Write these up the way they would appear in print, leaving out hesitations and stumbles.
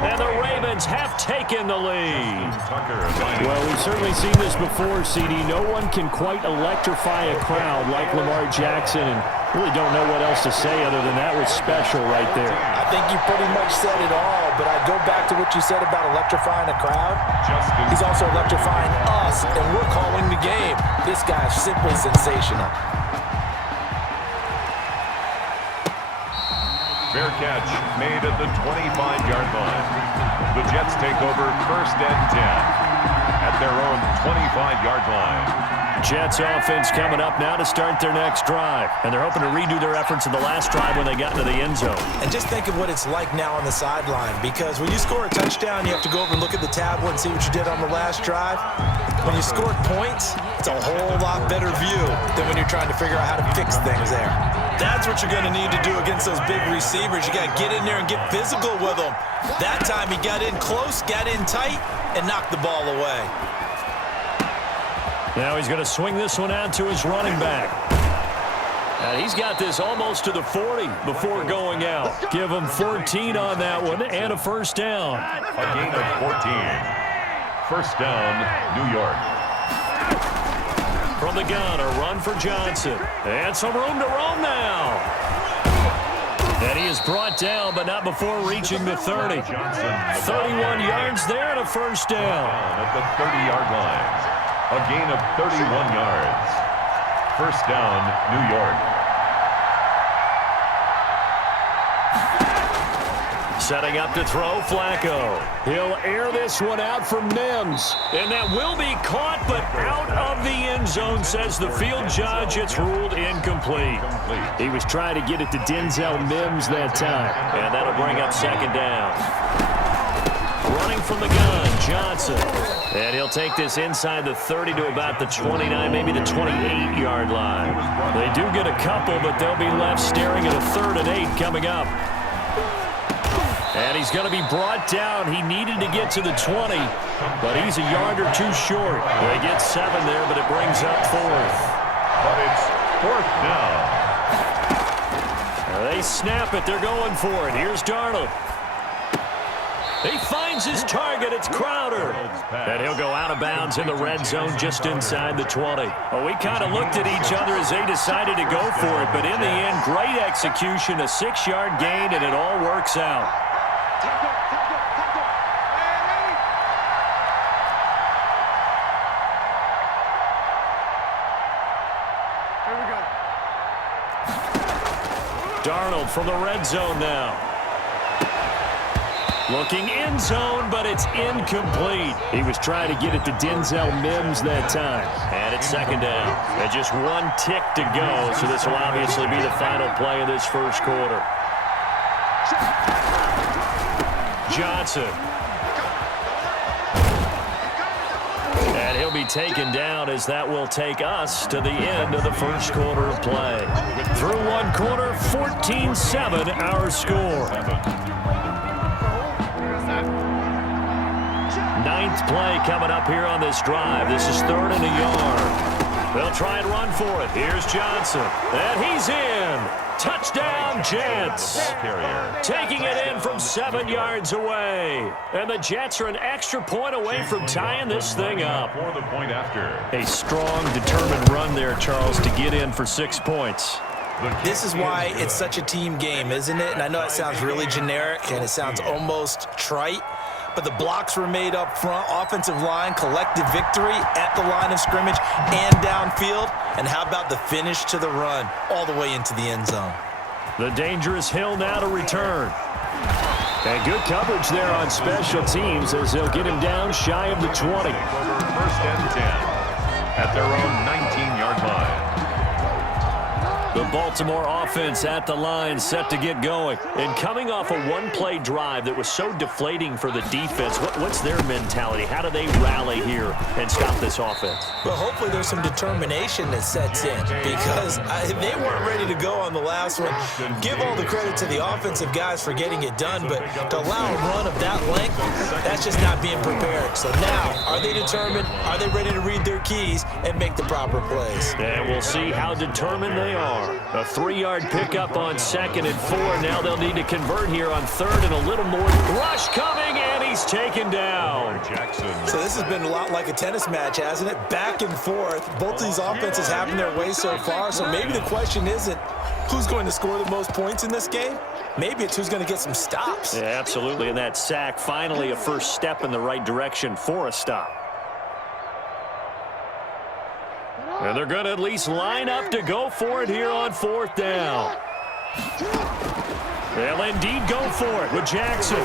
And the Ravens have taken the lead. Well, we've certainly seen this before, CD. No one can quite electrify a crowd like Lamar Jackson, and really don't know what else to say other than that was special right there. I think you pretty much said it all, but I go back to what you said about electrifying a crowd. He's also electrifying us, and we're calling the game. This guy's simply sensational. Fair catch made at the 25-yard line. The Jets take over 1st and 10 at their own 25-yard line. Jets offense coming up now to start their next drive. And they're hoping to redo their efforts in the last drive when they got into the end zone. And just think of what it's like now on the sideline, because when you score a touchdown, you have to go over and look at the tablet and see what you did on the last drive. When you score points, it's a whole lot better view than when you're trying to figure out how to fix things there. That's what you're going to need to do against those big receivers. You got to get in there and get physical with them. That time he got in close, got in tight, and knocked the ball away. Now he's going to swing this one out to his running back. And he's got this almost to the 40 before going out. Give him 14 on that one and a first down. A gain of 14. First down, New York. From the gun, a run for Johnson. And some room to roam now. And he is brought down, but not before reaching the 30. 31 yards there and a first down. At the 30-yard line. A gain of 31 yards. First down, New York. Setting up to throw, Flacco. He'll air this one out for Mims. And that will be caught, but out of the end zone, says the field judge. It's ruled incomplete. He was trying to get it to Denzel Mims that time. And that'll bring up second down. Running from the gun, Johnson. And he'll take this inside the 30 to about the 29, maybe the 28-yard line. They do get a couple, but they'll be left staring at a 3rd and 8 coming up. And he's going to be brought down. He needed to get to the 20, but he's a yard or two short. They get 7 there, but it brings up 4th. But it's 4th down. They snap it. They're going for it. Here's Darnold. He finds his target. It's Crowder. And he'll go out of bounds in the red zone just inside the 20. Well, we kind of looked at each other as they decided to go for it, but in the end, great execution, a 6-yard gain, and it all works out. Darnold from the red zone now. Looking end zone, but it's incomplete. He was trying to get it to Denzel Mims that time. And it's second down. And just one tick to go, so this will obviously be the final play of this first quarter. Johnson. And he'll be taken down as that will take us to the end of the first quarter of play. Through one quarter, 14-7 our score. 9th play coming up here on this drive. This is 3rd and a yard. They'll try and run for it. Here's Johnson. And he's in. Touchdown, Jets. Taking it in from 7 yards away. And the Jets are an extra point away from tying this thing up. For the point after. A strong, determined run there, Charles, to get in for 6 points. This is why it's such a team game, isn't it? And I know it sounds really generic and it sounds almost trite, but the blocks were made up front, offensive line, collective victory at the line of scrimmage and downfield. And how about the finish to the run all the way into the end zone? The dangerous Hill now to return. And good coverage there on special teams as they'll get him down shy of the 20. 1st and 10 at their own 19-yard line. The Baltimore offense at the line, set to get going. And coming off a one-play drive that was so deflating for the defense, what's their mentality? How do they rally here and stop this offense? Well, hopefully there's some determination that sets in because they weren't ready to go on the last one. Give all the credit to the offensive guys for getting it done, but to allow a run of that length, that's just not being prepared. So now, are they determined? Are they ready to read their keys and make the proper plays? And we'll see how determined they are. A 3-yard pickup on 2nd and 4. Now they'll need to convert here on 3rd and a little more. Rush coming, taken down. So this has been a lot like a tennis match, hasn't it? Back and forth. Both of these offenses having their way so far. So maybe the question isn't who's going to score the most points in this game. Maybe it's who's going to get some stops. Yeah, absolutely. And that sack, finally a first step in the right direction for a stop. And they're going to at least line up to go for it here on 4th down. They'll indeed go for it with Jackson.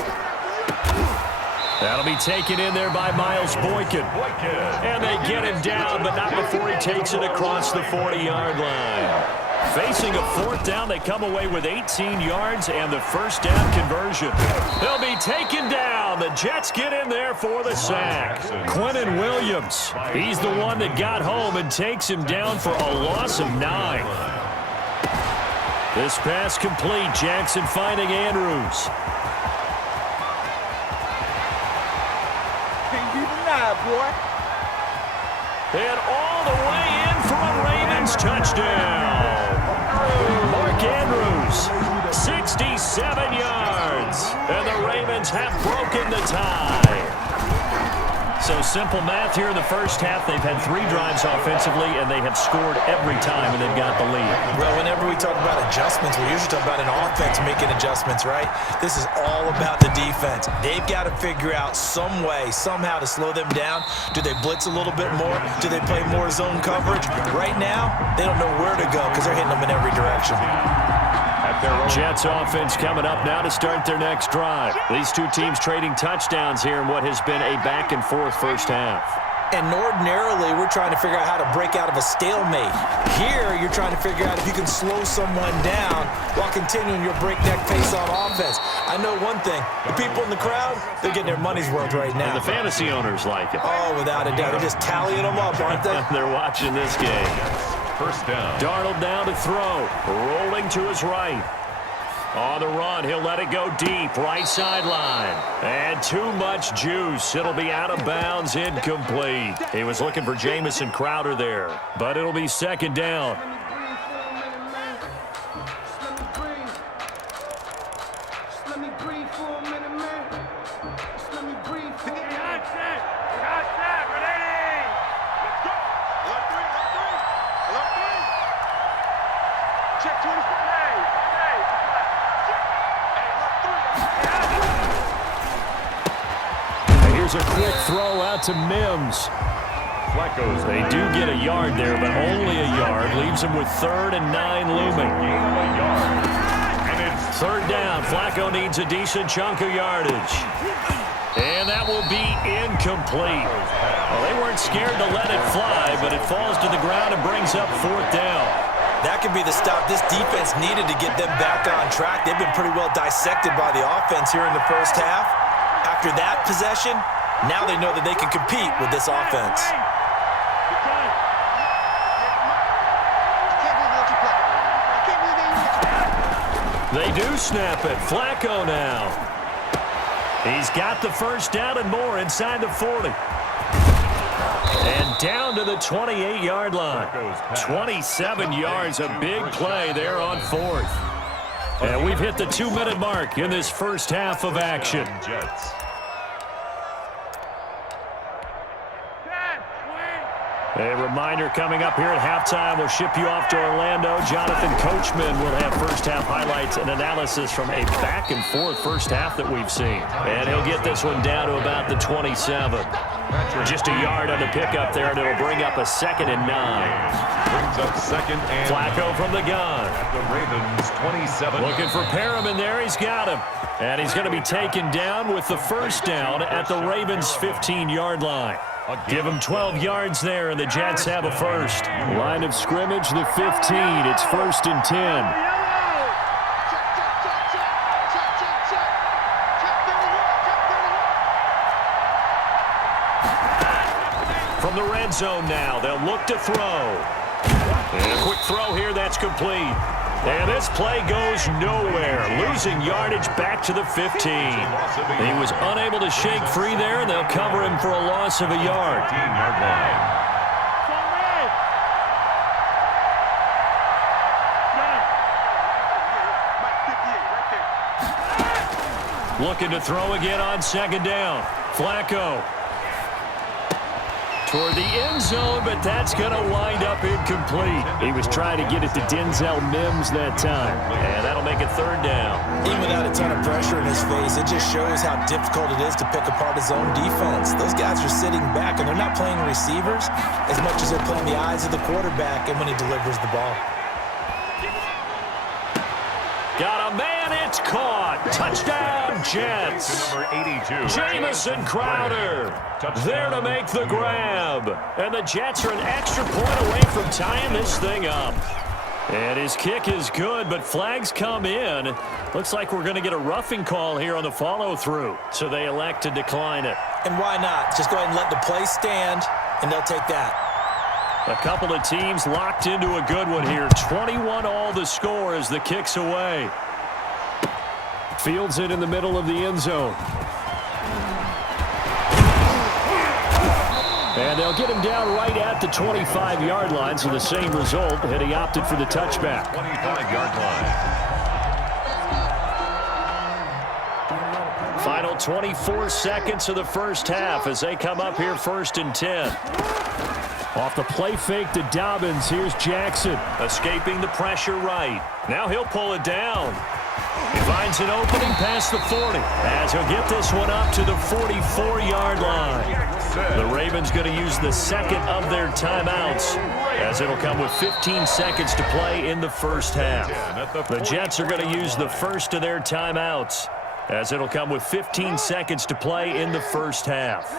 That'll be taken in there by Miles Boykin. And they get him down, but not before he takes it across the 40-yard line. Facing a 4th down, they come away with 18 yards and the first down conversion. They'll be taken down. The Jets get in there for the sack. Quinnen Williams, he's the one that got home and takes him down for a loss of 9. This pass complete. Jackson finding Andrews. Can't be denied, boy. And all the way in for a Ravens touchdown. Mark Andrews, 67 yards. And the Ravens have broken the tie. So simple math here in the first half. They've had 3 drives offensively, and they have scored every time, and they've got the lead. Well, whenever we talk about adjustments, we usually talk about an offense making adjustments, right? This is all about the defense. They've got to figure out some way, somehow to slow them down. Do they blitz a little bit more? Do they play more zone coverage? Right now, they don't know where to go because they're hitting them in every direction. Jets offense coming up now to start their next drive. These two teams trading touchdowns here in what has been a back-and-forth first half. And ordinarily, we're trying to figure out how to break out of a stalemate. Here, you're trying to figure out if you can slow someone down while continuing your breakneck pace on offense. I know one thing. The people in the crowd, they're getting their money's worth right now. And the fantasy owners like it. Oh, without a doubt. They're just tallying them up, aren't they? They're watching this game. First down. Darnold down to throw. Rolling to his right. On the run, he'll let it go deep. Right sideline. And too much juice. It'll be out of bounds, incomplete. He was looking for Jamison Crowder there. But it'll be second down. Here's a quick throw out to Mims. They do get a yard there, but only a yard. Leaves him with 3rd and 9 looming. Third down. Flacco needs a decent chunk of yardage. And that will be incomplete. Well, they weren't scared to let it fly, but it falls to the ground and brings up 4th down. That could be the stop this defense needed to get them back on track. They've been pretty well dissected by the offense here in the first half. After that possession, now they know that they can compete with this offense. They do snap it. Flacco now. He's got the first down and more inside the 40. And down to the 28-yard line. 27 yards, a big play there on 4th. And we've hit the 2-minute mark in this first half of action. A reminder coming up here at halftime, we'll ship you off to Orlando. Jonathan Coachman will have first-half highlights and analysis from a back-and-forth first half that we've seen. And he'll get this one down to about the 27. Just a yard on the pickup there, and it'll bring up a 2nd and 9. Brings up 2nd and Flacco from the gun. at the Ravens 27. Looking for Perriman there. He's got him. And he's going to be taken down with the first down at the Ravens' 15-yard line. Give him 12 yards there, and the Jets have a first. Line of scrimmage, the 15. It's 1st and 10. From the red zone now, they'll look to throw. And a quick throw here, that's complete. And this play goes nowhere. Losing yardage back to the 15. He was unable to shake free there, and they'll cover him for a loss of a yard. 15-yard line. Looking to throw again on second down. Flacco. Toward the end zone, but that's going to wind up incomplete. He was trying to get it to Denzel Mims that time, and that'll make it third down. Even without a ton of pressure in his face, it just shows how difficult it is to pick apart his own defense. Those guys are sitting back, and they're not playing receivers as much as they're playing the eyes of the quarterback and when he delivers the ball. Got a man, it's caught. Touchdown, Jets. Number 82. Jamison Crowder there to make the grab. And the Jets are an extra point away from tying this thing up. And his kick is good, but flags come in. Looks like we're going to get a roughing call here on the follow-through. So they elect to decline it. And why not? Just go ahead and let the play stand, and they'll take that. A couple of teams locked into a good one here. 21-all the score as the kick's away. Fields it in the middle of the end zone. And they'll get him down right at the 25-yard line, so the same result, and he opted for the touchback. 25-yard line. Final 24 seconds of the first half as they come up here 1st and 10. Off the play fake to Dobbins, here's Jackson. Escaping the pressure right. Now he'll pull it down. He finds an opening past the 40 as he'll get this one up to the 44-yard line. The Ravens going to use the second of their timeouts as it'll come with 15 seconds to play in the first half. The Jets are going to use the first of their timeouts as it'll come with 15 seconds to play in the first half.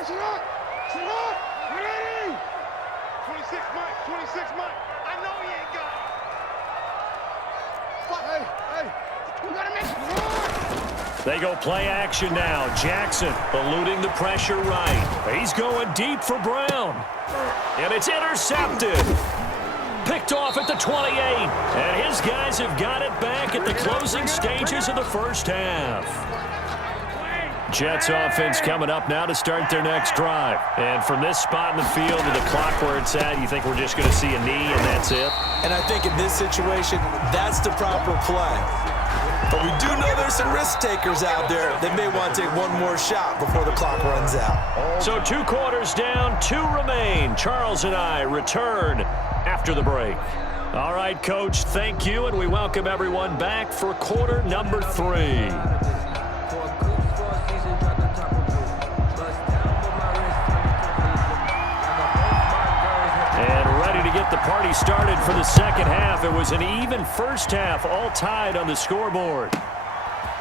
They go play action now. Jackson eluding the pressure right. He's going deep for Brown. And it's intercepted. Picked off at the 28. And his guys have got it back at the closing stages of the first half. Jets offense coming up now to start their next drive. And from this spot in the field to the clock where it's at, you think we're just going to see a knee and that's it? And I think in this situation, that's the proper play. But we do know there's some risk takers out there that may want to take one more shot before the clock runs out. So 2 quarters down, 2 remain. Charles and I return after the break. All right, Coach, thank you, and we welcome everyone back for quarter number 3. Get the party started for the second half. It was an even first half, all tied on the scoreboard.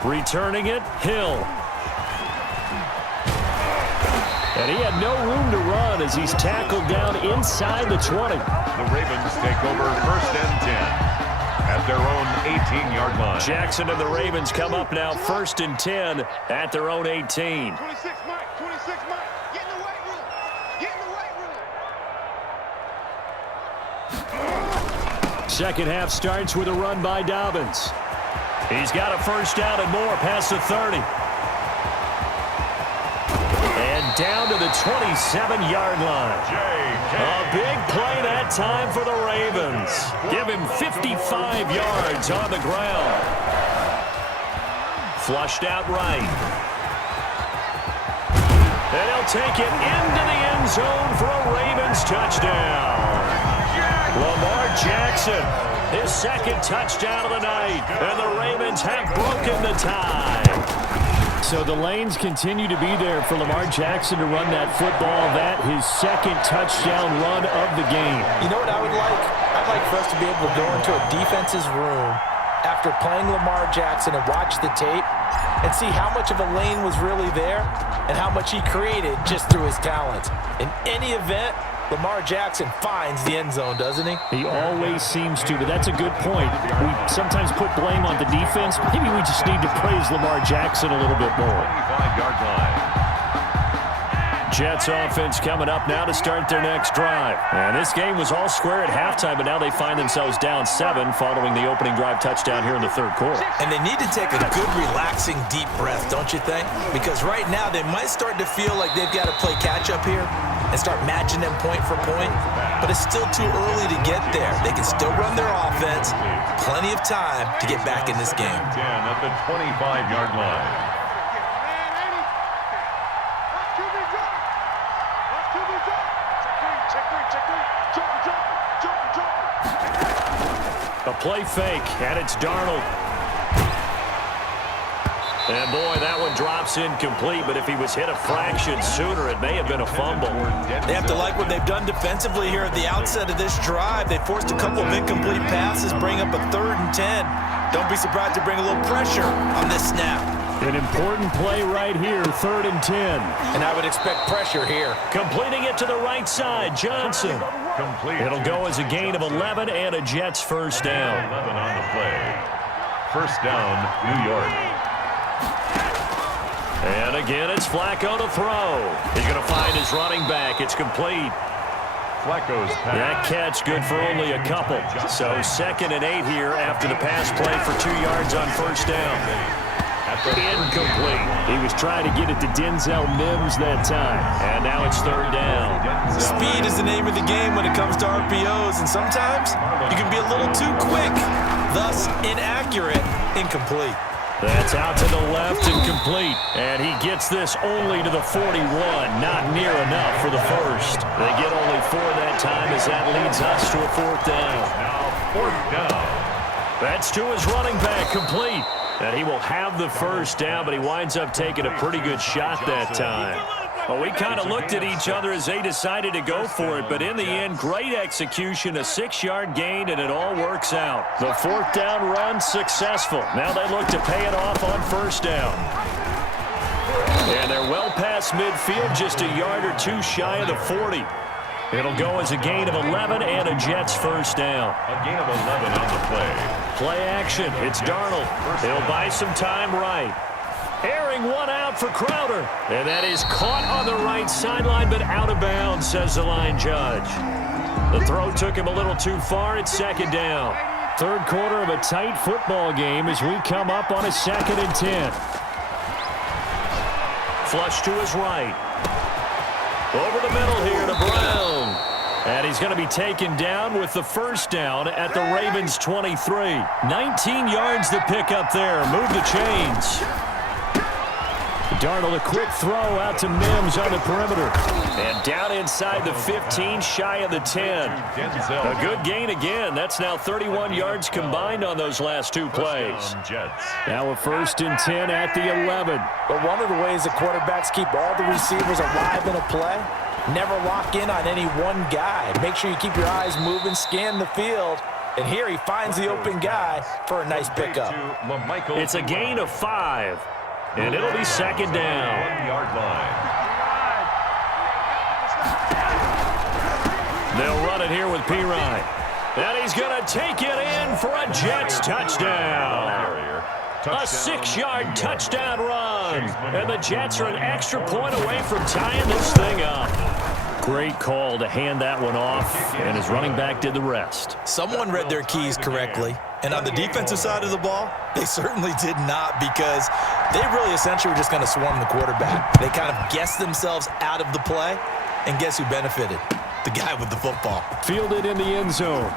Returning it, Hill. And he had no room to run as he's tackled down inside the 20. The Ravens take over 1st and 10 at their own 18-yard line. Jackson and the Ravens come up now 1st and 10 at their own 18. 26, Mike. 26, Mike. Get in the weight room. Get in the weight room. Second half starts with a run by Dobbins. He's got a first down and more past the 30. And down to the 27-yard line. A big play that time for the Ravens. Give him 55 yards on the ground. Flushed out right. And he'll take it into the end zone for a Ravens touchdown. Lamar Jackson, his second touchdown of the night, and the Ravens have broken the tie. So the lanes continue to be there for Lamar Jackson to run that football. That his second touchdown run of the game. You know what I would like? I'd like for us to be able to go into a defense's room after playing Lamar Jackson and watch the tape and see how much of a lane was really there and how much he created just through his talents. In any event, Lamar Jackson finds the end zone, doesn't he? He always seems to, but that's a good point. We sometimes put blame on the defense. Maybe we just need to praise Lamar Jackson a little bit more. 25-yard line. Jets offense coming up now to start their next drive. And this game was all square at halftime, but now they find themselves down 7 following the opening drive touchdown here in the third quarter. And they need to take a good, relaxing, deep breath, don't you think? Because right now they might start to feel like they've got to play catch-up here and start matching them point for point. But it's still too early to get there. They can still run their offense. Plenty of time to get back in this game. 10 at the 25-yard line. A play fake, and it's Darnold. And, boy, that one drops incomplete, but if he was hit a fraction sooner, it may have been a fumble. They have to like what they've done defensively here at the outset of this drive. They forced a couple of incomplete passes, bring up a 3rd and 10. Don't be surprised to bring a little pressure on this snap. An important play right here, 3rd and 10. And I would expect pressure here. Completing it to the right side, Johnson. Complete. It'll go as a gain of 11 and a Jets first down. 11 on the play. First down, New York. And again, it's Flacco to throw. He's going to find his running back. It's complete. Flacco's pass. That catch good for only a couple. So 2nd and 8 here after the pass play for 2 yards on first down. Incomplete. He was trying to get it to Denzel Mims that time. And now it's 3rd down. Speed is the name of the game when it comes to RPOs, and sometimes you can be a little too quick, thus inaccurate, incomplete. That's out to the left and complete. And he gets this only to the 41. Not near enough for the first. They get only 4 that time as that leads us to a 4th down. Now 4th down. That's to his running back, complete. And he will have the first down, but he winds up taking a pretty good shot that time. Well, we kind of looked at each other as they decided to go for it, but in the end, great execution, a 6-yard gain, and it all works out. The 4th down run successful. Now they look to pay it off on first down. And they're well past midfield, just a yard or 2 shy of the 40. It'll go as a gain of 11 and a Jets first down. A gain of 11 on the play. Play action. It's Darnold. He'll buy some time right. Airing one out for Crowder. And that is caught on the right sideline, but out of bounds, says the line judge. The throw took him a little too far. It's 2nd down. 3rd quarter of a tight football game as we come up on a 2nd and 10. Flush to his right. Over the middle here to Brown. And he's going to be taken down with the first down at the Ravens' 23. 19 yards to pick up there. Move the chains. Darnold, a quick throw out to Mims on the perimeter. And down inside the 15, shy of the 10. A good gain again. That's now 31 yards combined on those last 2 plays. Now a 1st and 10 at the 11. But one of the ways that quarterbacks keep all the receivers alive in a play, never lock in on any one guy. Make sure you keep your eyes moving, scan the field. And here he finds the open guy for a nice pickup. It's a gain of 5. And it'll be 2nd down. 1-yard line. They'll run it here with Pirine. And he's going to take it in for a Jets touchdown. A 6-yard touchdown run. And the Jets are an extra point away from tying this thing up. Great call to hand that one off, and his running back did the rest. Someone read their keys correctly, and on the defensive side of the ball, they certainly did not, because they really essentially were just going to swarm the quarterback. They kind of guessed themselves out of the play, and guess who benefited? The guy with the football. Fielded in the end zone.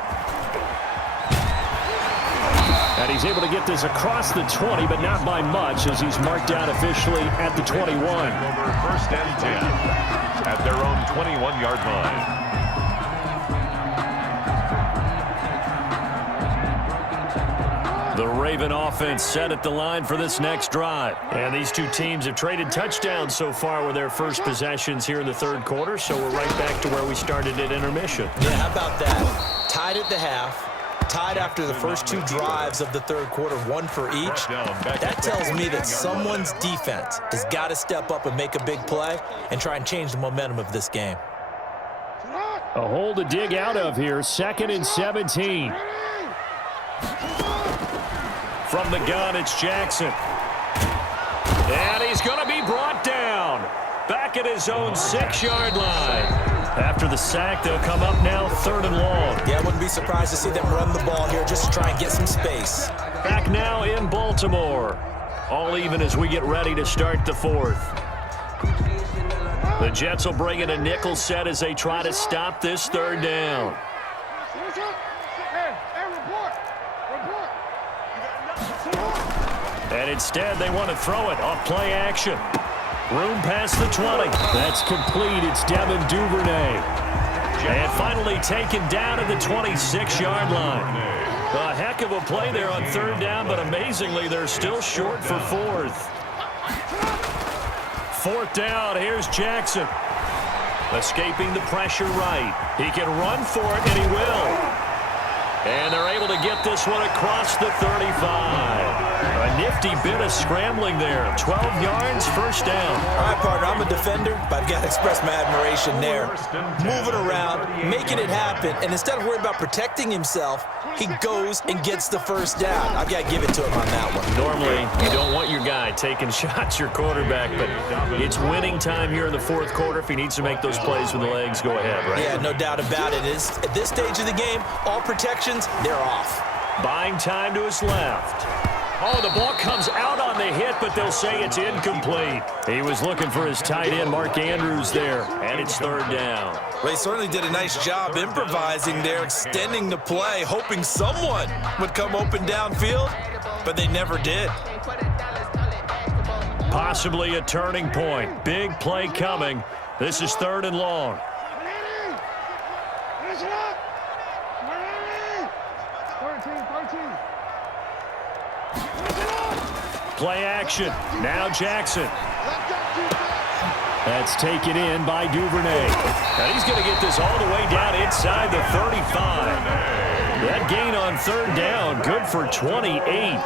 And he's able to get this across the 20, but not by much, as he's marked out officially at the 21. Over 1st and 10 at their own 21-yard line. The Raven offense set at the line for this next drive. And these 2 teams have traded touchdowns so far with their first possessions here in the 3rd quarter, so we're right back to where we started at intermission. Yeah, how about that? Tied at the half. Tied after the first 2 drives of the 3rd quarter, 1 for each. That tells me that someone's defense has got to step up and make a big play and try and change the momentum of this game. A hole to dig out of here, 2nd and 17. From the gun, it's Jackson. And he's going to be brought down. Back at his own 6-yard line. After the sack, they'll come up now 3rd and long. Yeah, I wouldn't be surprised to see them run the ball here just to try and get some space. Back now in Baltimore. All even as we get ready to start the 4th. The Jets will bring in a nickel set as they try to stop this 3rd down. And instead, they want to throw it off play action. Room past the 20. That's complete. It's Devin Duvernay. And finally taken down at the 26-yard line. A heck of a play there on third down, but amazingly, they're still short for fourth. Fourth down, here's Jackson. Escaping the pressure right. He can run for it, and he will. And they're able to get this one across the 35. A nifty bit of scrambling there. 12 yards, first down. All right, partner, I'm a defender, but I've got to express my admiration there. Moving around, making it happen, and instead of worrying about protecting himself, he goes and gets the first down. I've got to give it to him on that one. Normally, you don't want your guy taking shots, your quarterback, but it's winning time here in the fourth quarter. If he needs to make those plays with the legs, go ahead, right? Yeah, no doubt about it. At this stage of the game, all protections, they're off. Buying time to his left. Oh, the ball comes out on the hit, but they'll say it's incomplete. He was looking for his tight end, Mark Andrews, there, and it's third down. Well, he certainly did a nice job improvising there, extending the play, hoping someone would come open downfield, but they never did. Possibly a turning point. Big play coming. This is third and long. Play action. Now Jackson. That's taken in by Duvernay. And he's going to get this all the way down inside the 35. That gain on third down, good for 28.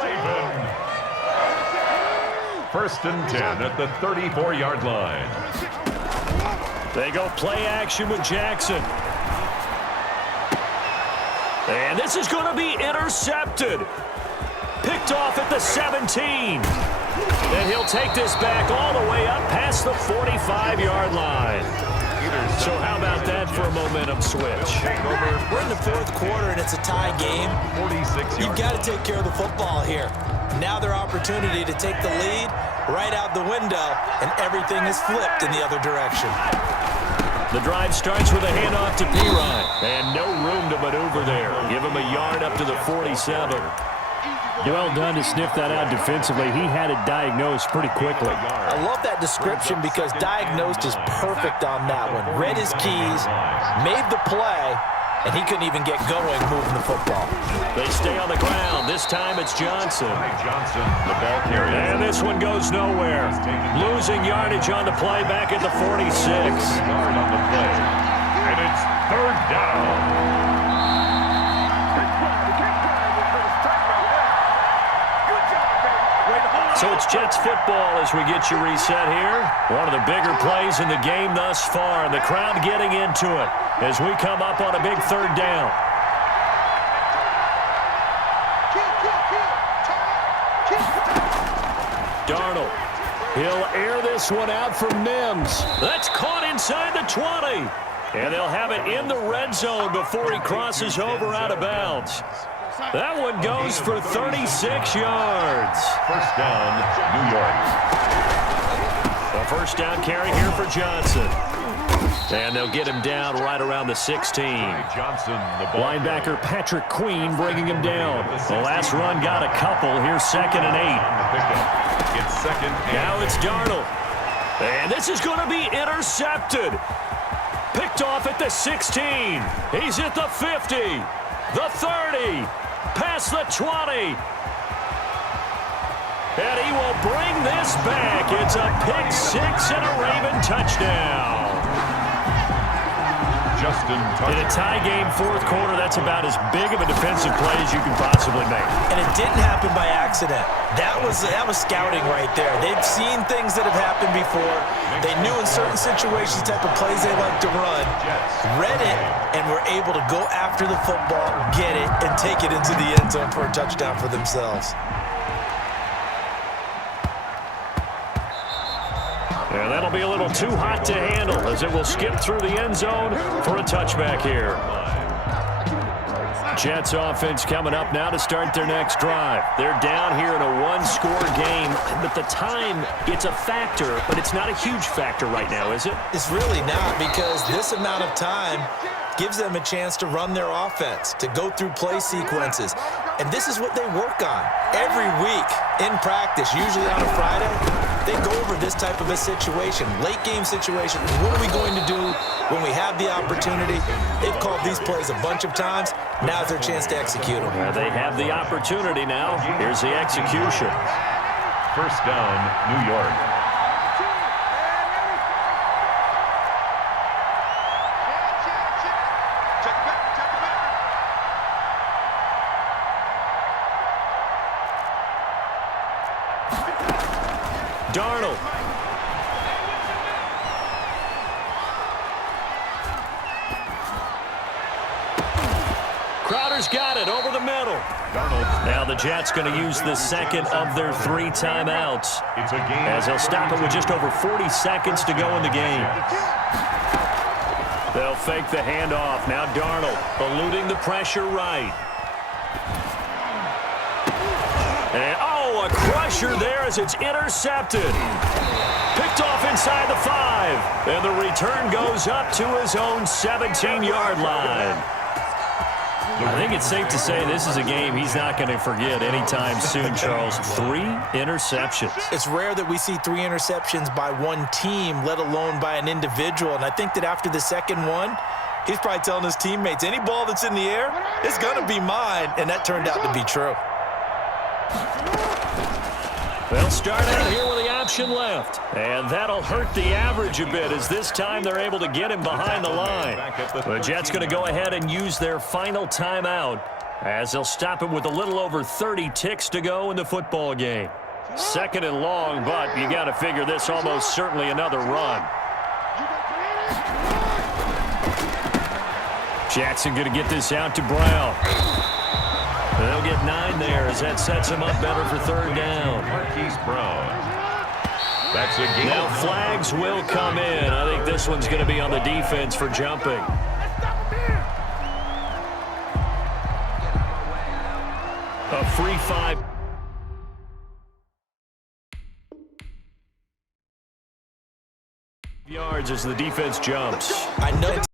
First and 10 at the 34-yard line. They go play action with Jackson. And this is going to be intercepted. Picked off at the 17. And he'll take this back all the way up past the 45-yard line. So how about that for a momentum switch? We're in the fourth quarter, and it's a tie game. You've got to take care of the football here. Now their opportunity to take the lead right out the window, and everything is flipped in the other direction. The drive starts with a handoff to P-Ryan. And no room to maneuver there. Give him a yard up to the 47. Well done to sniff that out defensively. He had it diagnosed pretty quickly. I love that description because diagnosed is perfect on that one. Read his keys, made the play, and he couldn't even get going moving the football. They stay on the ground. This time it's Johnson. Johnson, the ball carrier. And this one goes nowhere. Losing yardage on the play back at the 46. Yard on the play. And it's third down. So it's Jets football as we get you reset here. One of the bigger plays in the game thus far. And the crowd getting into it as we come up on a big third down. Darnold. He'll air this one out for Mims. That's caught inside the 20. And they'll have it in the red zone before he crosses over out of bounds. That one goes for 36 yards. First down, New York. A first down carry here for Johnson. And they'll get him down right around the 16. Johnson, the ball Linebacker Patrick Queen bringing him down. The last run got a couple. Here's 2nd and 8. It's second and Now it's Darnold. And this is going to be intercepted. Picked off at the 16. He's at the 50. The 30. Past the 20. And he will bring this back. It's a pick six and a Raven touchdown. Justin In a tie game, fourth quarter, that's about as big of a defensive play as you can possibly make. And it didn't happen by accident. That was scouting right there. They've seen things that have happened before. They knew in certain situations the type of plays they like to run, read it, and were able to go after the football, get it, and take it into the end zone for a touchdown for themselves. And that'll be a little too hot to handle as it will skip through the end zone for a touchback here. Jets offense coming up now to start their next drive. They're down here in a one-score game, but the time, it's a factor, but it's not a huge factor right now, is it? It's really not, because this amount of time gives them a chance to run their offense, to go through play sequences. And this is what they work on every week in practice, usually on a Friday. They go over this type of a situation, late game situation. What are we going to do when we have the opportunity? They've called these plays a bunch of times. Now's their chance to execute them. Well, they have the opportunity now. Here's the execution. First down, New York. Darnold. Crowder's got it over the middle. Now the Jets going to use the second of their 3 timeouts, It's a game as they'll stop it with just over 40 seconds to go in the game. They'll fake the handoff. Now Darnold eluding the pressure right. And, a crusher there as it's intercepted. Picked off inside the 5. And the return goes up to his own 17-yard line. I think it's safe to say this is a game he's not going to forget anytime soon, Charles. 3 interceptions. It's rare that we see 3 interceptions by one team, let alone by an individual. And I think that after the second one, he's probably telling his teammates, any ball that's in the air, it's going to be mine. And that turned out to be true. They'll start out here with the option left. And that'll hurt the average a bit, as this time they're able to get him behind the line. The Jets going to go ahead and use their final timeout, as they'll stop it with a little over 30 ticks to go in the football game. Second and long, but you got to figure this almost certainly another run. Jackson going to get this out to Brown. They'll get 9 there, as that sets him up better for third down. Marquise Brown. That's a game. Now flags will come in. I think this one's going to be on the defense for jumping. A free 5 yards as the defense jumps. I know